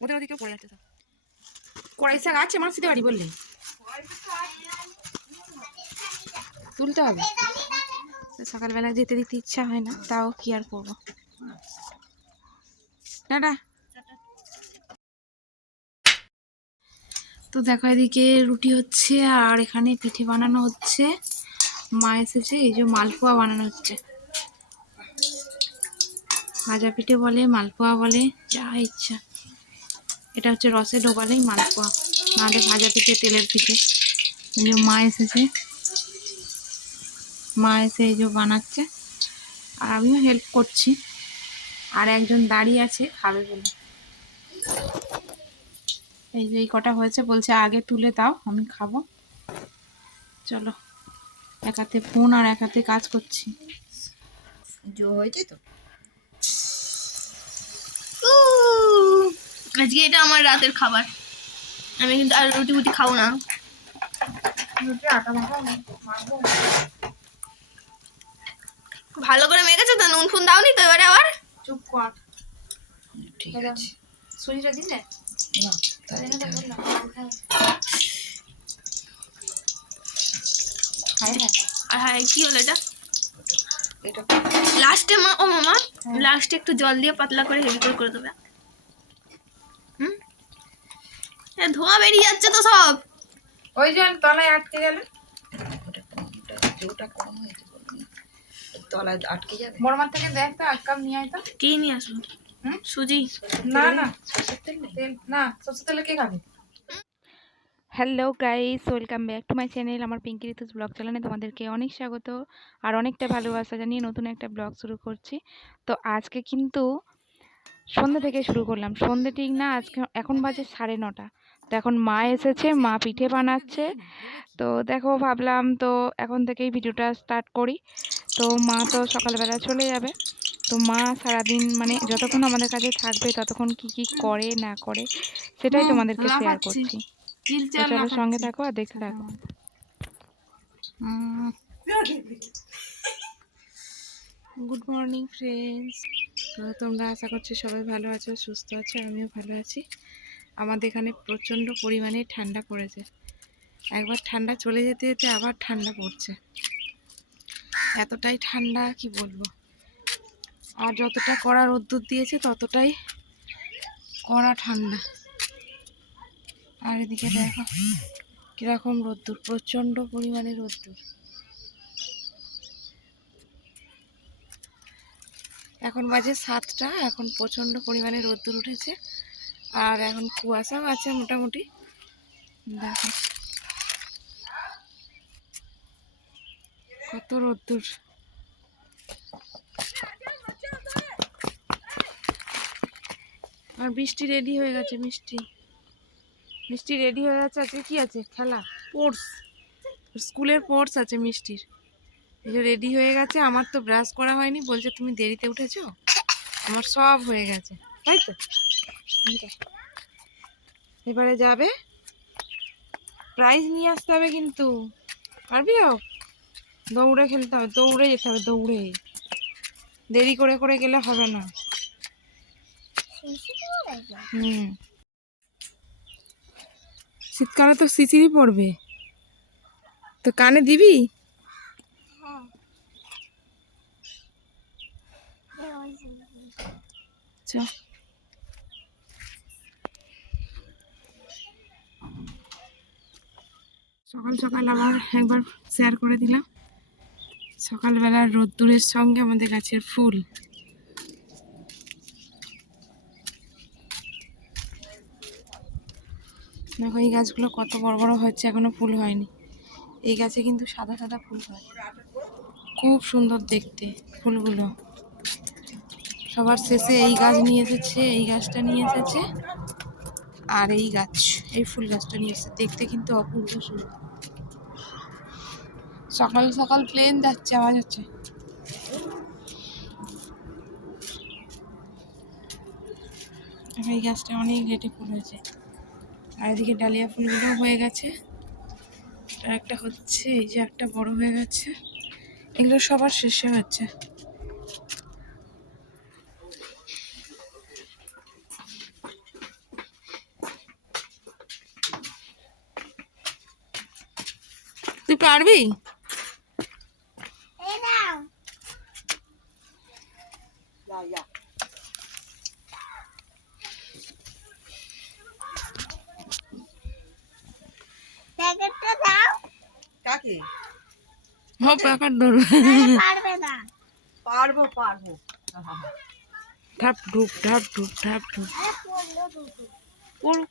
ওদের ওদিকেও পড়ে যাচ্ছে কড়াই শাক আছে মাসিতে বাড়ি। বললে? তুলতে হবে? সকালবেলা যেতে দিতে ইচ্ছা হয় না, তাও কি আর করব? তো দেখো এদিকে রুটি হচ্ছে আর এখানে পিঠে বানানো হচ্ছে। মা এসেছে, এই যে মালপোয়া বানানো হচ্ছে। ভাজা পিঠে বলে, মালপোয়া বলে, যা ইচ্ছা। এটা হচ্ছে রসে ডোবালেই মালপোয়া। নাহলে ভাজা পিঠে, তেলের পিঠে। এই যে মা এসেছে। মা এসে এই যে বানাচ্ছে। আর আমিও হেল্প করছি। আর একজন দাঁড়িয়ে আছে, খাবে বলে। এই যে এই কটা হয়েছে, বলছে আগে তুলে দাও, আমি খাব। চলো, এক হাতে ফোন আর এক হাতে কাজ করছি। জো হয়েছে তো? আজকে এটা আমার রাতের খাবার। আমি কিন্তু আর রুটি ফুটি খাও না ভালো করে মেখেছে তো? নুন ফুন দাওনি তো এবারে আবার? চুপ কর। ঠিক আছে। সুজিটা দিলে? না। হ্যাঁ হ্যাঁ। আর হ্যাঁ কি হলো এটা? লাস্টে মা ও মামা হ্যাঁ। লাস্টে একটু জল দিয়ে পাতলা করে হেভি করে করে দেবে। ধোঁয়া বেরিয়ে যাচ্ছে তো সব। ওই যে তলায় আটকে গেল। ওটা কম হয়েছে তলায় আটকে যাবে। থেকে দেখ তো এক কাপ নিয়ে আয় তো। কে নিয়ে আসলো সুজি। না না। সরষের তেল না সরষে তেলে কে খাবে? Hello guys welcome back to my channel. আমার পিঙ্কি ঋতুস ব্লগ চ্যানেলে তোমাদেরকে অনেক স্বাগত আর অনেকটা ভালোবাসা জানিয়ে নতুন একটা ব্লগ শুরু করছি। তো আজকে কিন্তু সন্ধ্যে থেকে শুরু করলাম। সন্ধ্যে ঠিক না আজকে এখন বাজে সাড়ে নটা। এখন মা এসেছে মা পিঠে বানাচ্ছে। তো দেখো ভাবলাম তো এখন থেকেই ভিডিওটা স্টার্ট করি। তো মা তো সকালবেলা চলে যাবে। তো মা সারাদিন মানে যতক্ষণ আমাদের কাছে থাকবে ততক্ষণ কি কি করে না করে সেটাই তোমাদেরকে শেয়ার করছি। চলো সঙ্গে থাকো আর দেখতে থাকো। গুড মর্নিং ফ্রেন্ডস তো তোমরা আশা করছি সবাই ভালো আছো সুস্থ আছো আমিও ভালো আছি। আমাদের এখানে প্রচণ্ড পরিমাণে ঠান্ডা পড়েছে। একবার ঠান্ডা চলে যেতে যেতে আবার ঠান্ডা পড়ছে। এতটাই ঠান্ডা, কি বলব? আর যতটা কড়া রোদ্দুর দিয়েছে, ততটাই কড়া ঠান্ডা। আর এদিকে দেখো, কীরকম রোদ্দুর, প্রচণ্ড পরিমাণে রোদ্দুর। এখন বাজে সাতটা, এখন প্রচণ্ড পরিমাণে রোদ্দুর উঠেছে। আর এখন কুয়াশাও আছে মোটামুটি। দেখো। কত রোদ্দুর আর বৃষ্টি রেডি হয়ে গেছে মিষ্টি। মিষ্টি রেডি হয়ে গেছে আজকে কি আছে? খেলা? স্পোর্টস স্কুলের স্পোর্টস আছে মিষ্টির। এই রেডি হয়ে গেছে আমার তো ব্রাশ করা হয়নি বলছে তুমি দেরিতে উঠেছো? আমার সব হয়ে গেছে। তাই তো। এবারে যাবে? প্রাইজ নিয়ে আসতে হবে কিন্তু। পারবিও দৌড়ে খেলতে হবে দৌড়ে যেতে হবে দৌড়ে। দেরি করে করে গেলে হবে না। হুম। শীতকালে তো শিশিরই পড়বে। তো কানে দিবি? চ। সকাল সকাল আবার একবার শেয়ার করে দিলাম। সকালবেলার রোদ্দুরের সঙ্গে আমাদের গাছের ফুল। দেখো, এই গাছগুলো কত বড় বড় হচ্ছে এখনও ফুল হয়নি। এই গাছে কিন্তু সাদা সাদা ফুল হয়। খুব সুন্দর দেখতে ফুলগুলো। সবার শেষে এই গাছ নিয়ে এসেছে, এই গাছটা নিয়ে এসেছে। আর এই গাছ, এই ফুল গাছটা নিয়ে এসেছে দেখতে কিন্তু অপূর্ব সুন্দর। সকাল সকাল প্লেন যাচ্ছে, আওয়াজ হচ্ছে। এই গাছটা অনেক লেটে ফুল হয়েছে। আর এদিকে ডালিয়া ফুলগুলো হয়ে গেছে। আর একটা হচ্ছে, এই যে একটা বড় হয়ে গেছে। এগুলো সবার শেষে হচ্ছে। পারবি? যা যা হ প্যাকেট ধরবে পারব পারব। ঢাপ ঢাপ ঢাপ পড়ুক।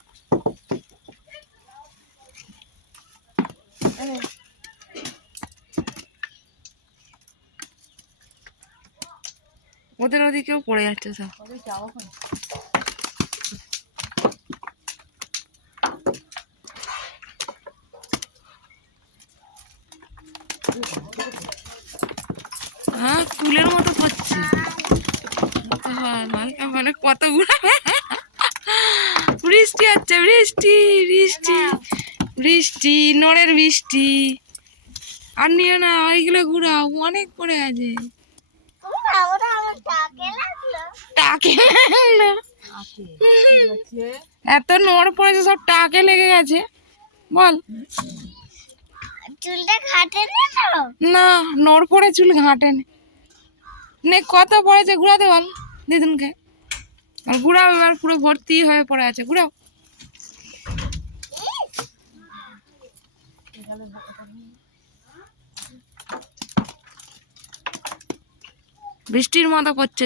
ওদের ওদিকেও পড়ে যাচ্ছে সব। হ্যাঁ কুলের মতো করছে। হ্যাঁ, মানে কত বৃষ্টি হচ্ছে বৃষ্টি বৃষ্টি বৃষ্টি নড়ের বৃষ্টি। আর নিও না ওইগুলো ঘুরাও অনেক পড়ে আছে। এত নড় পড়েছে সব টাকে লেগে গেছে। বল। চুলটা না নড় পড়ে চুল ঘাটে নে। কত পড়েছে ঘুরাতে বল দিদুনকে। আর ঘুরাও এবার পুরো ভর্তি হয়ে পড়ে আছে ঘুরাও। বৃষ্টির মতো করছে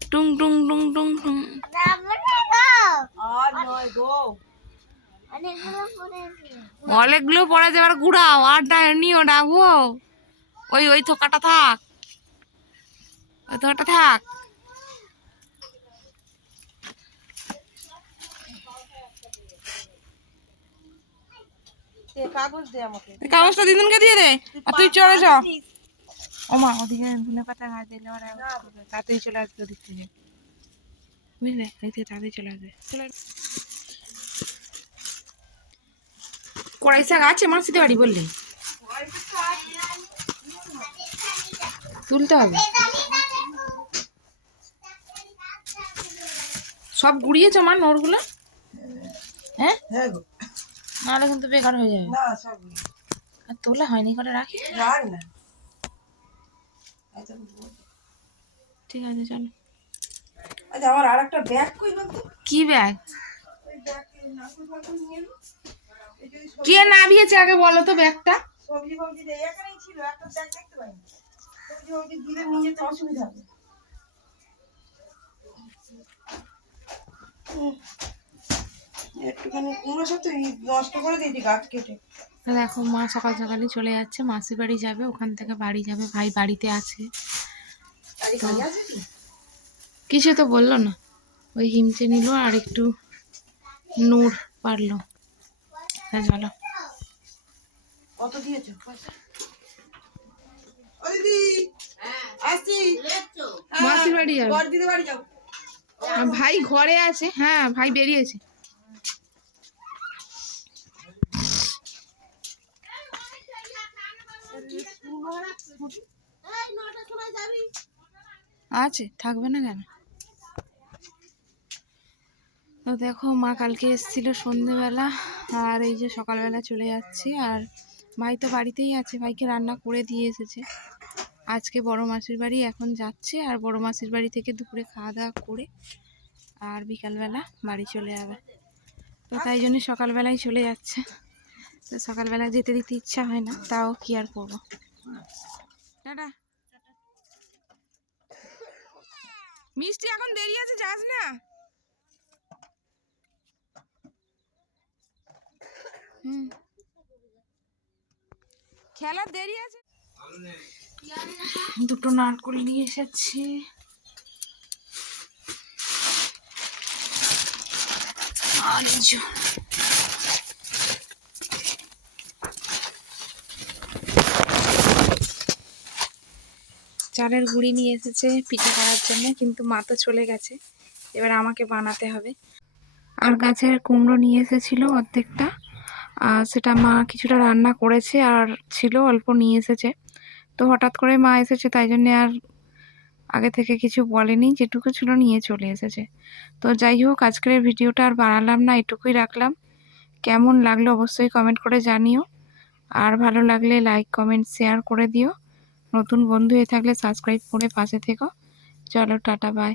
টুং টুং টুং টুং টুং। অনেকগুলো পড়ে যাবার ঘুরাও আর ডা- নিও ডাকবো ওই ওই থোকাটা থাক। ওই থোকাটা থাক। কাগজটা দিদুনকে দিয়ে দে তুই চলে চ ও মা ওদিকে ধনে পাতা গাছ দিলে ওরা তাড়াতাড়ি চলে আসবে ওদিক থেকে। বুঝলে? ওই থেকে তাড়াতাড়ি চলে আসবে। চলে। কড়াই শাক আছে? মাসিতে বাড়ি বললি। তুলতে হবে। সব গুড়িয়েছ আমার নোরগুলো হ্যাঁ? হ্যাঁ নাহলে কিন্তু বেকার হয়ে যাবে। না আর তোলা হয়নি করে রাখি না। ঠিক আছে চলো। আচ্ছা আমার আর একটা ব্যাগ কই বলতো কি ব্যাগ কে নামিয়েছে আগে বলো তো ব্যাগটা সবজি ফবজি দেয় এখানেই ছিল একটা ব্যাগ দেখতে পাইনি। সবজি ফবজি দিলে নিয়ে যেতে অসুবিধা হবে। একটুখানি কুমড়ো সব তো নষ্ট করে দিয়েছি গাছ কেটে। দেখো মা সকাল সকালে চলে যাচ্ছে মাসির বাড়ি যাবে ওখান থেকে বাড়ি যাবে ভাই বাড়িতে আছে। কিছু তো বলল না ওই হিমচে নিল আর একটু নূর পারল। হ্যাঁ চলো। কত দিয়েছ? মাসির বাড়ি যাবে। ভাই ঘরে আছে হ্যাঁ ভাই বেরিয়েছে। আছে, থাকবে না কেন? তো দেখো, মা কালকে এসেছিল সন্ধেবেলা, আর এই যে সকালবেলা চলে যাচ্ছে, আর ভাই তো বাড়িতেই আছে, ভাইকে রান্না করে দিয়ে এসেছে। আজকে বড় মাসির বাড়ি, এখন যাচ্ছে, আর বড় মাসির বাড়ি থেকে দুপুরে খাওয়া দাওয়া করে, আর বিকালবেলা বাড়ি চলে যাবে। তো তাই জন্য সকালবেলায় চলে যাচ্ছে। তো সকালবেলা যেতে দিতে ইচ্ছা হয় না, তাও কি আর করব? টাটা। মিষ্টি, এখন দেরি আছে, যাস না। খেলার দেরি আছে। দুটো নারকল নিয়ে এসেছি। আর চালের গুঁড়ি নিয়ে এসেছে পিঠে করার জন্য, কিন্তু মা তো চলে গেছে। এবার আমাকে বানাতে হবে। আর গাছের কুমড়ো নিয়ে এসেছিল অর্ধেকটা। আর সেটা মা কিছুটা রান্না করেছে আর ছিল, অল্প নিয়ে এসেছে। তো হঠাৎ করে মা এসেছে, তাই জন্য আর আগে থেকে কিছু বলেনি, যেটুকু ছিল নিয়ে চলে এসেছে। তো যাই হোক, আজকের ভিডিওটা আর বানালাম না, এটুকুই রাখলাম। কেমন লাগল অবশ্যই কমেন্ট করে জানিও। আর ভালো লাগলে লাইক, কমেন্ট, শেয়ার করে দিও। নতুন বন্ধু হয়ে থাকলে সাবস্ক্রাইব করে পাশে থেকো। চলো টাটা বাই